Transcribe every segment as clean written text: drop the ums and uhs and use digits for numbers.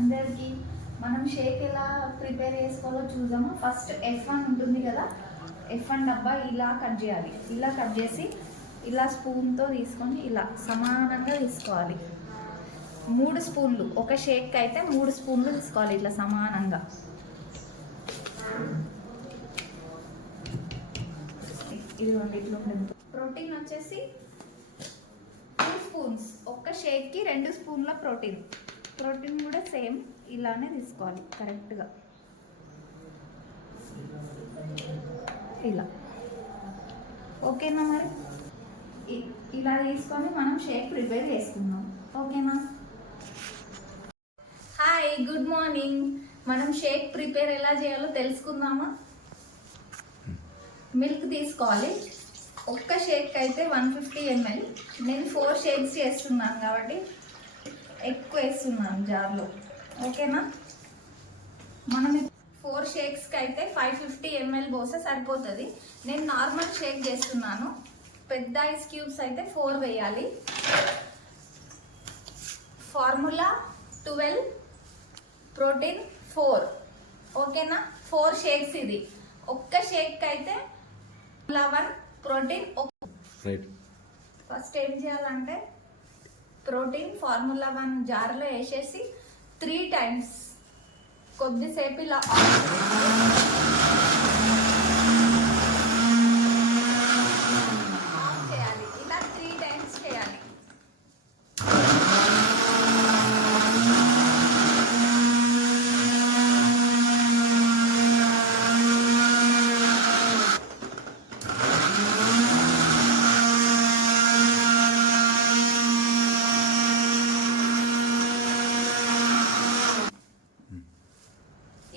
అందరికీ. మనం షేక్ ఎలా ప్రిపేర్ చేసుకోవాలో చూద్దాము. ఫస్ట్ F1 ఉంటుంది కదా, F1 డబ్బా ఇలా కట్ చేయాలి. ఇలా కట్ చేసి ఇలా స్పూన్తో తీసుకొని ఇలా సమానంగా తీసుకోవాలి. 3 స్పూన్లు, ఒక షేక్ అయితే 3 స్పూన్లు తీసుకోవాలి ఇట్లా సమానంగా. ఇదిగోండి ఇట్లా ఉంటుంది. ప్రోటీన్ వచ్చేసి 2 స్పూన్స్, ఒక్క షేక్కి 2 స్పూన్ల ప్రోటీన్. ప్రోటీన్ కూడా సేమ్ ఇలానే తీసుకోవాలి కరెక్ట్గా, ఇలా. ఓకేనా? మరి ఇలా తీసుకొని మనం షేక్ ప్రిపేర్ చేసుకుందాం. ఓకేనా? Hi, good morning. మనం షేక్ ప్రిపేర్ ఎలా చేయాలో తెలుసుకుందామా? మిల్క్ తీసుకోవాలి. ఒక్క షేక్ అయితే 150 ml. నేను 4 షేక్స్ చేస్తున్నాను కాబట్టి ఎక్కువ వేస్తున్నాను జార్లో. ఓకేనా? మనం 4 షేక్స్కి అయితే 550 ml పోస్తే సరిపోతుంది. నేను నార్మల్ షేక్ చేస్తున్నాను. పెద్ద ఐస్ క్యూబ్స్ అయితే 4 వేయాలి. Formula 12, protein 4. ఓకేనా? 4 షేక్స్ ఇది. ఒక్క షేక్ అయితే 11 ప్రోటీన్. ఫస్ట్ ఏం చేయాలంటే ప్రోటీన్ ఫార్ములా 1 జార్లో వేసేసి 3 టైమ్స్ కొద్దిసేపు ఇలా చేయాలి. ఇలా 3 టైమ్స్ చేయాలి.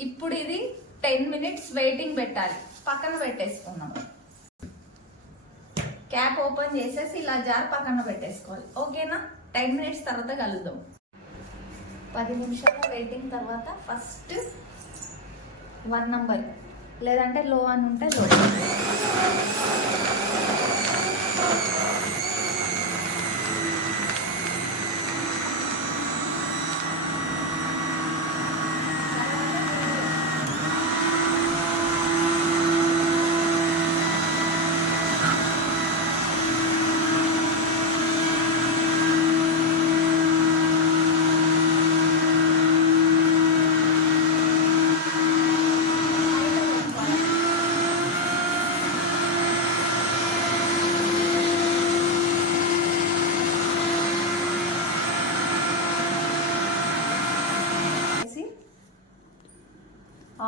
ఇప్పుడు ఇది 10 minutes వెయిటింగ్ పెట్టాలి. పక్కన పెట్టేసుకున్నాం. క్యాప్ ఓపెన్ చేసేసి ఇలా జార్ పక్కన పెట్టేసుకోవాలి. ఓకేనా? 10 minutes తర్వాత కలుద్దాం. 10 నిమిషాల వెయిటింగ్ తర్వాత ఫస్ట్ 1 నంబర్, లేదంటే లో అని ఉంటే లో.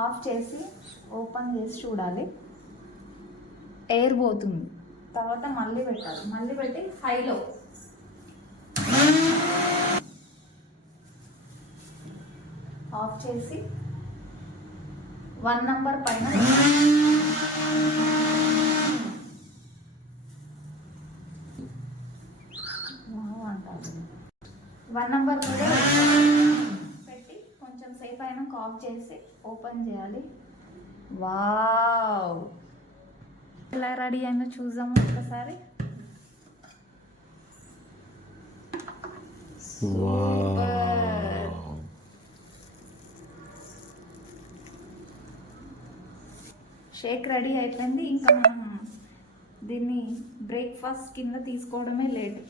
ఆఫ్ చేసి ఓపెన్ చేసి చూడాలి. ఎయిర్ పోతుంది. తర్వాత మళ్ళీ పెట్టాలి. మళ్ళీ పెట్టి హైలో ఆఫ్ చేసి 1 నంబర్ పైన 1 నంబర్ కూడా పెట్టి కొంచెం సేపు అయినా ఆఫ్ చేసి ఓపెన్ చేయాలి. వావ్, ఎలా రెడీ అయిందో చూద్దాము ఒకసారి. షేక్ రెడీ అయిపోయింది. ఇంకా మనం దీన్ని బ్రేక్ఫాస్ట్ కింద తీసుకోవడమే late.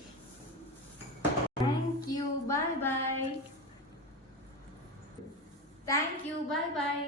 Thank you, bye bye. Thank you, bye bye.